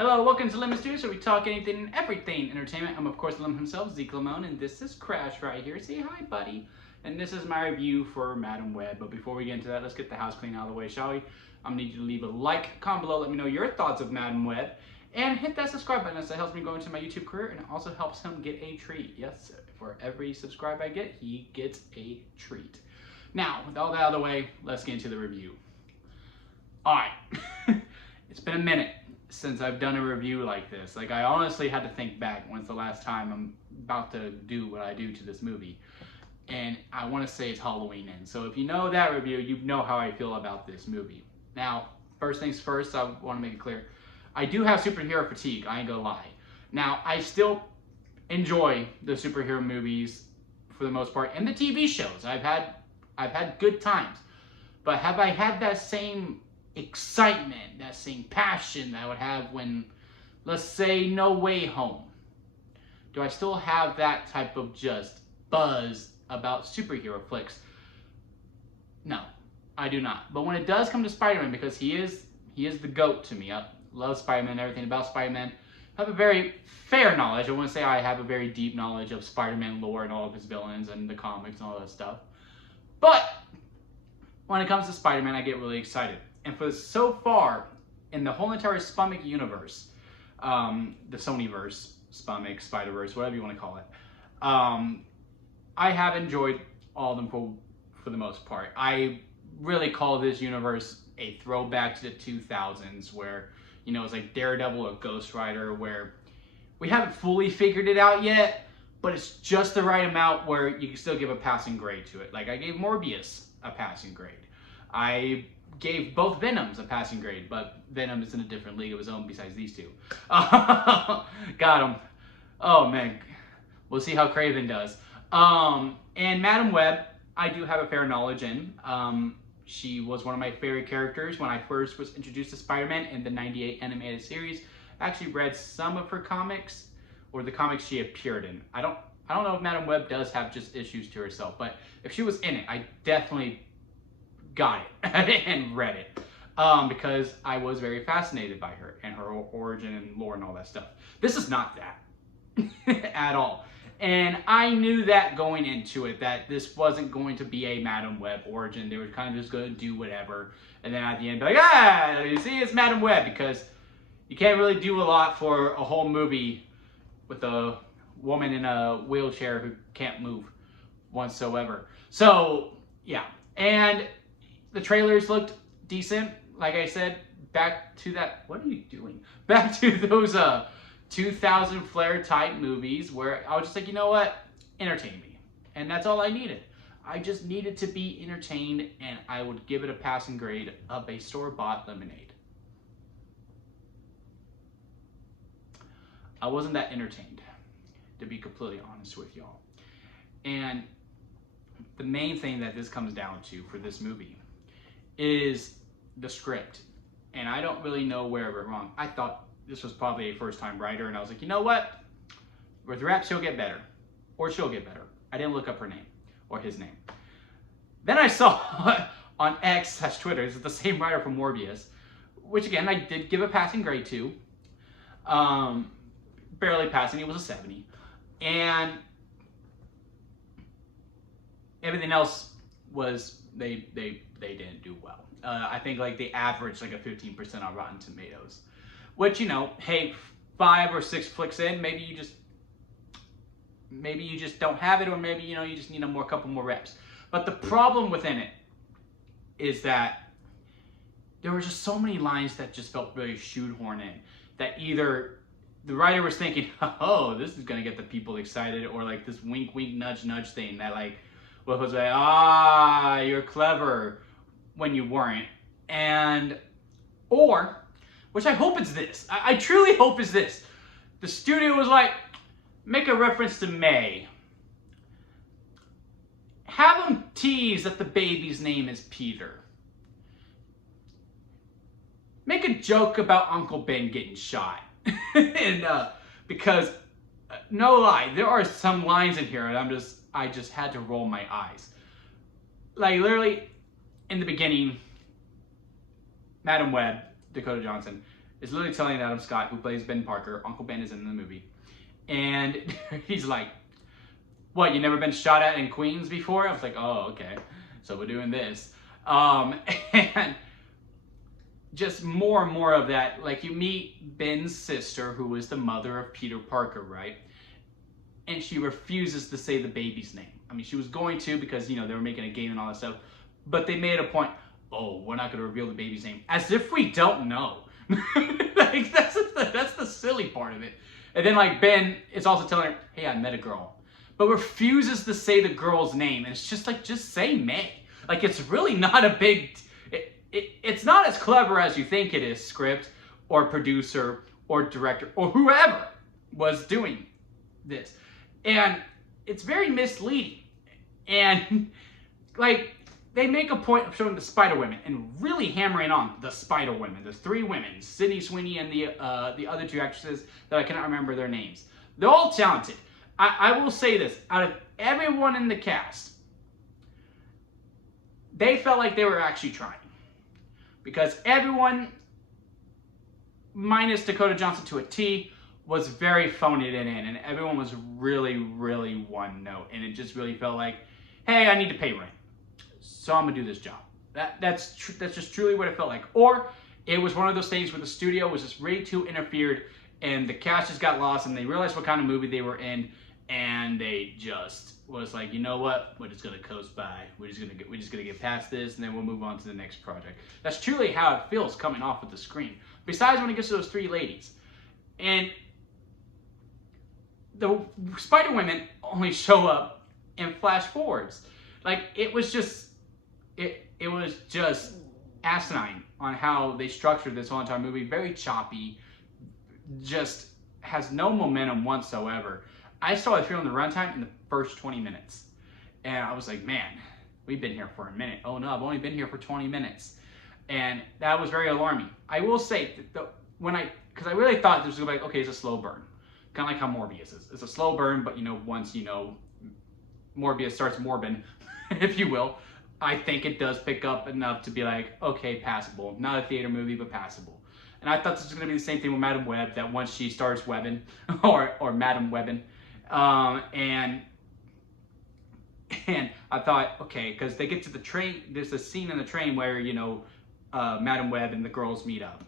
Hello, welcome to Lemon Studios, where we talk anything and everything entertainment. I'm, of course, Lemon himself, Zeke Lemon, and this is Crash right here. Say hi, buddy. And this is my review for Madam Web. But before we get into that, let's get the house clean out of the way, shall we? I'm gonna need you to leave a like, comment below, let me know your thoughts of Madam Web, and hit that subscribe button. That helps me go into my YouTube career, and it also helps him get a treat. Yes, for every subscribe I get, he gets a treat. Now, with all that out of the way, let's get into the review. Alright, it's been a minute since I've done a review like this. Like, I honestly had to think back when's the last time I'm about to do what I do to this movie. And I want to say it's Halloween Ends. So if you know that review, you know how I feel about this movie. Now, first things first, I want to make it clear. I do have superhero fatigue, I ain't gonna lie. Now, I still enjoy the superhero movies for the most part, and the TV shows. I've had good times. But have I had that same excitement, that same passion that I would have when, let's say, No Way Home? Do I still have that type of just buzz about superhero flicks? No, I do not. But when it does come to Spider-Man, because he is the GOAT to me. I love Spider-Man, everything about Spider-Man. I have a very fair knowledge. I wouldn't say I have a very deep knowledge of Spider-Man lore and all of his villains and the comics and all that stuff. But when it comes to Spider-Man, I get really excited. And for so far, in the whole entire SPUMC universe, the Sonyverse, SPUMC, Spider-Verse, whatever you want to call it, I have enjoyed all of them for the most part. I really call this universe a throwback to the 2000s, where, you know, it's like Daredevil or Ghost Rider, where we haven't fully figured it out yet, but it's just the right amount where you can still give a passing grade to it. Like, I gave Morbius a passing grade. I gave both Venoms a passing grade, but Venom is in a different league of his own besides these two. Got him. Oh, man. We'll see how Craven does. And Madam Web, I do have a fair knowledge in. She was one of my favorite characters when I first was introduced to Spider-Man in the '98 animated series. I actually read some of her comics, or the comics she appeared in. I don't know if Madam Web does have just issues to herself, but if she was in it, I definitely got it and read it, because I was very fascinated by her and her origin and lore and all that stuff. This is not that at all. And I knew that going into it, that this wasn't going to be a Madam Web origin. They were kind of just going to do whatever. And then at the end, be like, ah, you see, it's Madam Web, because you can't really do a lot for a whole movie with a woman in a wheelchair who can't move whatsoever. So, yeah. And the trailers looked decent. Like I said, back to that, what are you doing? Back to those 2000 flair type movies where I was just like, you know what? Entertain me. And that's all I needed. I just needed to be entertained, and I would give it a passing grade of a store-bought lemonade. I wasn't that entertained, to be completely honest with y'all. And the main thing that this comes down to for this movie is the script. And I don't really know where it went wrong. I thought this was probably a first-time writer, and I was like, you know what? With reps, he'll get better. Or she'll get better. I didn't look up her name, or his name. Then I saw on X/Twitter, this is the same writer from Morbius, which again, I did give a passing grade to. Barely passing, it was a 70. And everything else was, they didn't do well. I think like they averaged like a 15% on Rotten Tomatoes. Which, you know, hey, 5 or 6 flicks in, maybe you just don't have it, or maybe, you know, you just need a couple more reps. But the problem within it is that there were just so many lines that just felt very shoehorned in, that either the writer was thinking, oh, this is gonna get the people excited, or like this wink wink nudge nudge thing that like was like, ah, you're clever, when you weren't. And or, which I hope it's this, I truly hope it's this, the studio was like, make a reference to May, have them tease that the baby's name is Peter, make a joke about Uncle Ben getting shot. And because no lie, there are some lines in here and I just had to roll my eyes. Like, literally in the beginning, Madam Web, Dakota Johnson, is literally telling Adam Scott, who plays Ben Parker, Uncle Ben is in the movie, and he's like, what, you never been shot at in Queens before? I was like, oh, okay, so we're doing this. And just more and more of that, like you meet Ben's sister, who is the mother of Peter Parker, right? And she refuses to say the baby's name. I mean, she was going to because, you know, they were making a game and all that stuff, but they made a point, oh, we're not going to reveal the baby's name, as if we don't know. Like, that's the silly part of it. And then, like, Ben is also telling her, hey, I met a girl, but refuses to say the girl's name. And it's just like, just say May. Like, it's really not a big, it's not as clever as you think it is, script or producer or director or whoever was doing this. And it's very misleading. And, like, they make a point of showing the Spider-Women and really hammering on the Spider-Women. There's 3 women, Sydney Sweeney and the other 2 actresses that I cannot remember their names. They're all talented. I will say this, out of everyone in the cast, they felt like they were actually trying. Because everyone, minus Dakota Johnson to a T, was very phoned in, and everyone was really, really one note. And it just really felt like, hey, I need to pay rent, so I'm gonna do this job. That's just truly what it felt like. Or it was one of those things where the studio was just way too interfered, and the cast just got lost, and they realized what kind of movie they were in, and they just was like, you know what? We're just gonna coast by. We're just gonna get past this, and then we'll move on to the next project. That's truly how it feels coming off of the screen. Besides when it gets to those 3 ladies, and the Spider-Women only show up in flash forwards. Like, it was just asinine on how they structured this whole entire movie. Very choppy, just has no momentum whatsoever. I started feeling the runtime in the first 20 minutes. And I was like, man, we've been here for a minute. Oh no, I've only been here for 20 minutes. And that was very alarming. I will say, because I really thought this was going to be like, okay, it's a slow burn. Kind of like how Morbius is. It's a slow burn, but, you know, once, you know, Morbius starts morbing, if you will, I think it does pick up enough to be like, okay, passable. Not a theater movie, but passable. And I thought this was going to be the same thing with Madam Web, that once she starts webbing, or Madam Webbing, and I thought, okay, because they get to the train, there's a scene in the train where, you know, Madam Web and the girls meet up,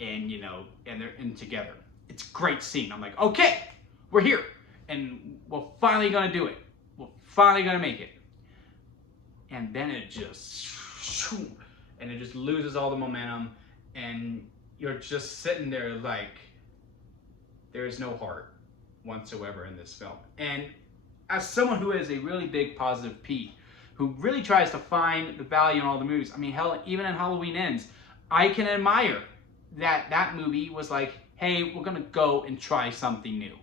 and, you know, and they're in together. It's a great scene. I'm like, okay, we're here, and we're finally gonna do it. We're finally gonna make it. And then it just loses all the momentum, and you're just sitting there like, there is no heart whatsoever in this film. And as someone who is a really big positive P, who really tries to find the value in all the movies, I mean, hell, even in Halloween Ends, I can admire that movie was like, hey, we're gonna go and try something new.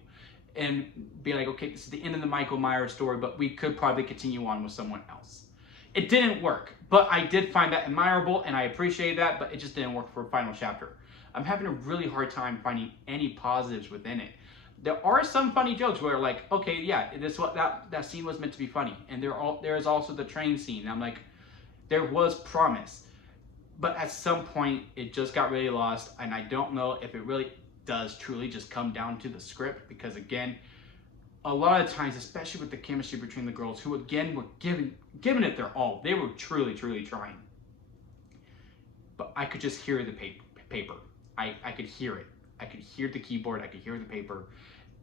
And be like, okay, this is the end of the Michael Myers story, but we could probably continue on with someone else. It didn't work, but I did find that admirable, and I appreciate that, but it just didn't work for a final chapter. I'm having a really hard time finding any positives within it. There are some funny jokes where, like, okay, yeah, that scene was meant to be funny, and there is also the train scene. And I'm like, there was promise, but at some point it just got really lost, and I don't know if it really does truly just come down to the script, because again, a lot of times, especially with the chemistry between the girls, who again were giving it their all, they were truly trying. But I could just hear the paper. I could hear it. I could hear the keyboard. I could hear the paper,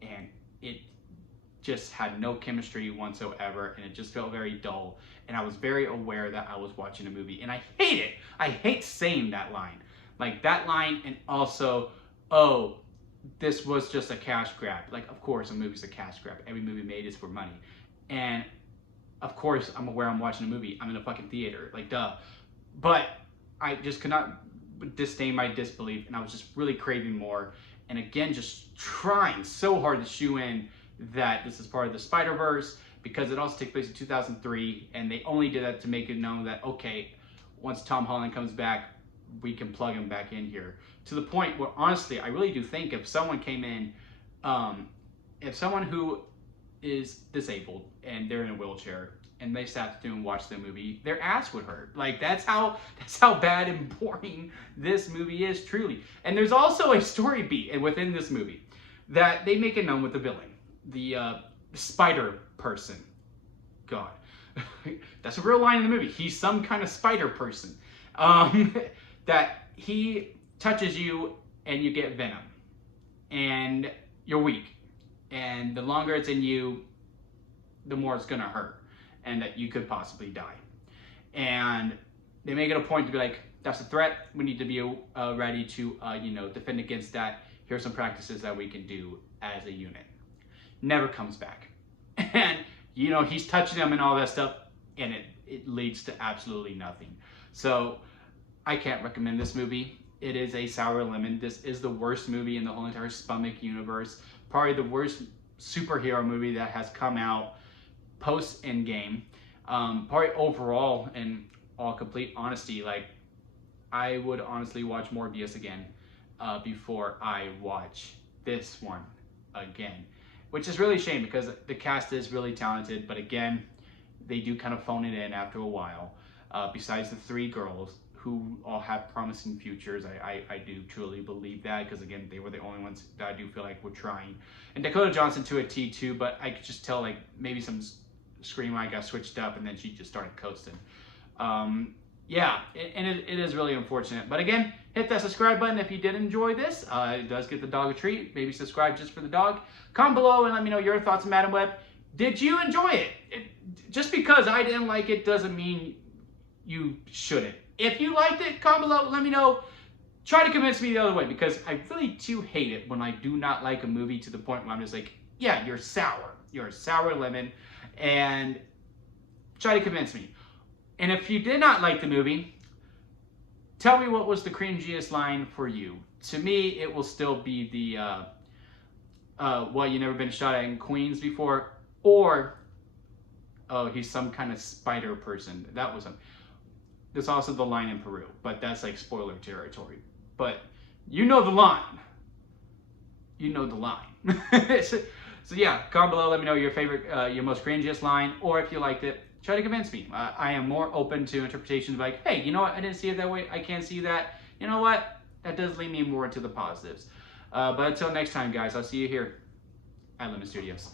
and it just had no chemistry whatsoever, and it just felt very dull. And I was very aware that I was watching a movie, and I hate it. I hate saying that line, like that line, and also, oh, this was just a cash grab. Like, of course, a movie's a cash grab. Every movie made is for money. And, of course, I'm aware I'm watching a movie. I'm in a fucking theater. Like, duh. But I just could not disdain my disbelief, and I was just really craving more. And again, just trying so hard to shoe in that this is part of the Spider-Verse, because it also takes place in 2003, and they only did that to make it known that, okay, once Tom Holland comes back, we can plug him back in here. To the point where, honestly, I really do think if someone came in, if someone who is disabled and they're in a wheelchair and they sat through and watched the movie, their ass would hurt. Like that's how bad and boring this movie is, truly. And there's also a story beat within this movie that they make it known with the villain, the spider person. God, that's a real line in the movie. He's some kind of spider person. That he touches you and you get venom, and you're weak, and the longer it's in you, the more it's gonna hurt, and that you could possibly die. And they make it a point to be like, that's a threat. We need to be ready to, defend against that. Here's some practices that we can do as a unit. Never comes back. And, he's touching them and all that stuff, and it leads to absolutely nothing. So I can't recommend this movie. It is a sour lemon. This is the worst movie in the whole entire SPUMC universe. Probably the worst superhero movie that has come out post Endgame. Probably overall, in all complete honesty, like I would honestly watch more BS again before I watch this one again, which is really a shame because the cast is really talented, but again, they do kind of phone it in after a while. Besides the three girls who all have promising futures, I do truly believe that, because again, they were the only ones that I do feel like were trying. And Dakota Johnson to a T too, but I could just tell like maybe some screenwriting got switched up and then she just started coasting. Yeah, and it is really unfortunate. But again, hit that subscribe button if you did enjoy this. It does get the dog a treat. Maybe subscribe just for the dog. Comment below and let me know your thoughts on Madam Web. Did you enjoy it? Just because I didn't like it doesn't mean you shouldn't. If you liked it, comment below, let me know. Try to convince me the other way, because I really do hate it when I do not like a movie to the point where I'm just like, yeah, you're sour. You're a sour lemon. And try to convince me. And if you did not like the movie, tell me what was the cringiest line for you. To me, it will still be the, well, you never been shot at in Queens before, or, oh, he's some kind of spider person. That was him. There's also the line in Peru, but that's like spoiler territory. But you know the line. You know the line. So yeah, comment below, let me know your favorite, your most cringiest line, or if you liked it, try to convince me. I am more open to interpretations like, hey, you know what, I didn't see it that way, I can't see that. You know what, that does lead me more into the positives. But until next time, guys, I'll see you here at Lemon Studios.